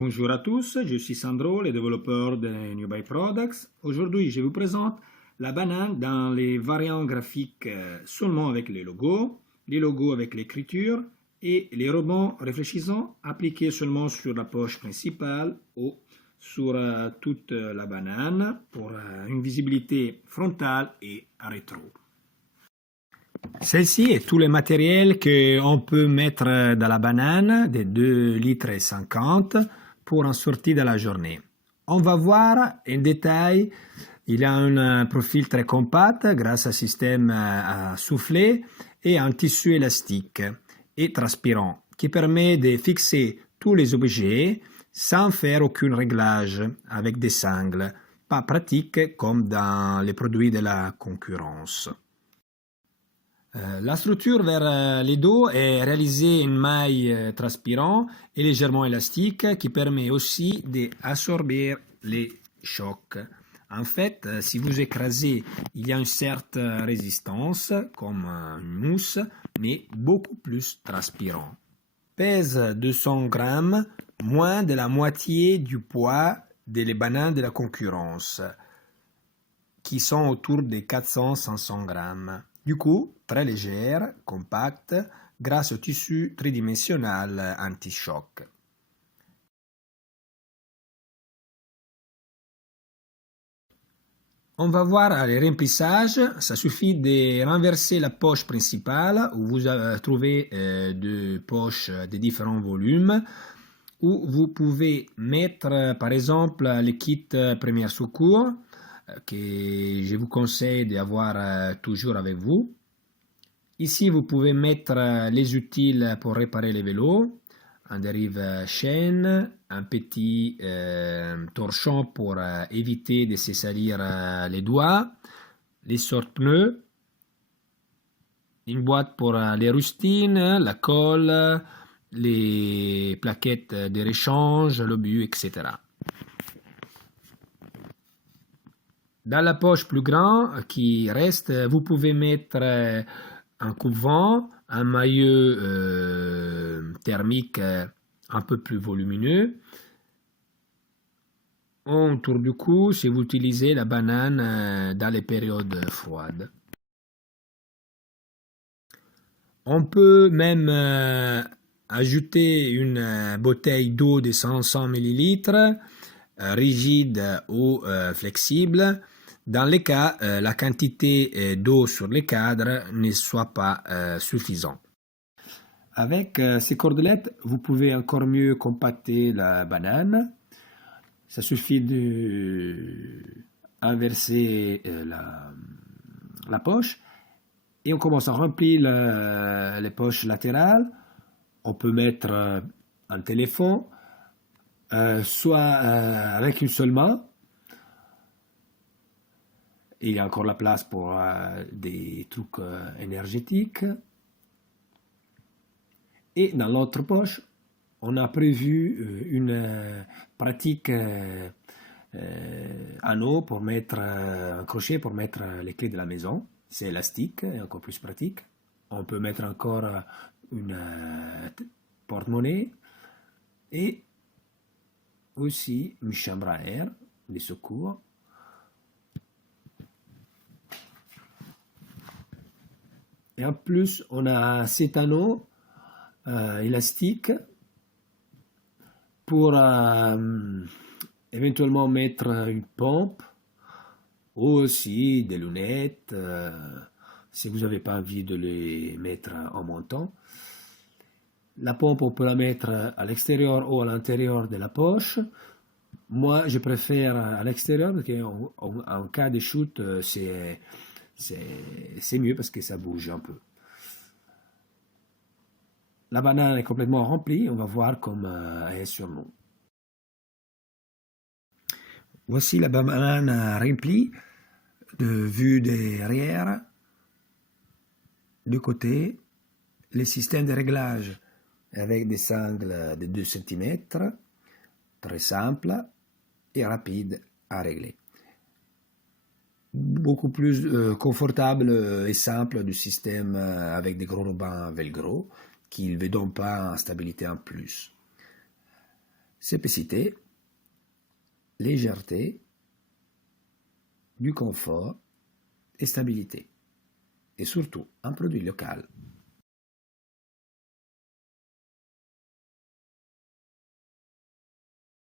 Bonjour à tous, je suis Sandro, le développeur de New Buy Products. Aujourd'hui, je vous présente la banane dans les variantes graphiques seulement avec les logos avec l'écriture et les rebonds réfléchissants appliqués seulement sur la poche principale ou sur toute la banane pour une visibilité frontale et rétro. Celle-ci est tout le matériel qu'on peut mettre dans la banane de 2 litres et 50 pour en sortir de la journée. On va voir en détail, il a un profil très compact grâce à un système à souffler et un tissu élastique et transpirant qui permet de fixer tous les objets sans faire aucun réglage avec des sangles, pas pratique comme dans les produits de la concurrence. La structure vers les dos est réalisée en maille transpirant et légèrement élastique qui permet aussi d'absorber les chocs. En fait, si vous écrasez, il y a une certaine résistance comme une mousse, mais beaucoup plus transpirant. Pèse 200 grammes, moins de la moitié du poids des bananes de la concurrence, qui sont autour de 400-500 grammes. Du coup, très légère, compacte, grâce au tissu tridimensionnel anti-choc. On va voir les remplissages. Ça suffit de renverser la poche principale où vous trouvez deux poches de différents volumes où vous pouvez mettre par exemple le kit premier secours que je vous conseille d'avoir toujours avec vous. Ici, vous pouvez mettre les utiles pour réparer les vélos, un dérive chaîne, un petit torchon pour éviter de se salir les doigts, les sortes pneus, une boîte pour les rustines, la colle, les plaquettes de réchange, l'obus, etc. Dans la poche plus grande qui reste, vous pouvez mettre un coupe-vent, un maillot thermique un peu plus volumineux. Autour du cou, si vous utilisez la banane dans les périodes froides. On peut même ajouter une bouteille d'eau de 100 ml, rigide ou flexible, dans les cas la quantité d'eau sur les cadres ne soit pas suffisante. Avec ces cordelettes, vous pouvez encore mieux compacter la banane. Ça suffit de inverser la poche et on commence à remplir les poches latérales. On peut mettre un téléphone, soit avec une seule main. Il y a encore la place pour des trucs énergétiques. Et dans l'autre poche, on a prévu une pratique anneau pour mettre un crochet pour mettre les clés de la maison. C'est élastique et encore plus pratique. On peut mettre encore une porte-monnaie et aussi une chambre à air de secours. Et en plus, on a cet anneau élastique pour éventuellement mettre une pompe ou aussi des lunettes si vous n'avez pas envie de les mettre en montant. La pompe, on peut la mettre à l'extérieur ou à l'intérieur de la poche. Moi, je préfère à l'extérieur parce qu'en cas de chute, c'est mieux parce que ça bouge un peu. La banane est complètement remplie, on va voir comme elle est sur nous. Voici la banane remplie de vue derrière, du côté, le système de réglage avec des sangles de 2 cm, très simple et rapide à régler. Beaucoup plus confortable et simple du système avec des gros rubans velcro qui ne vous donnent pas en stabilité en plus. simplicité, légèreté, du confort et stabilité. Et surtout, un produit local.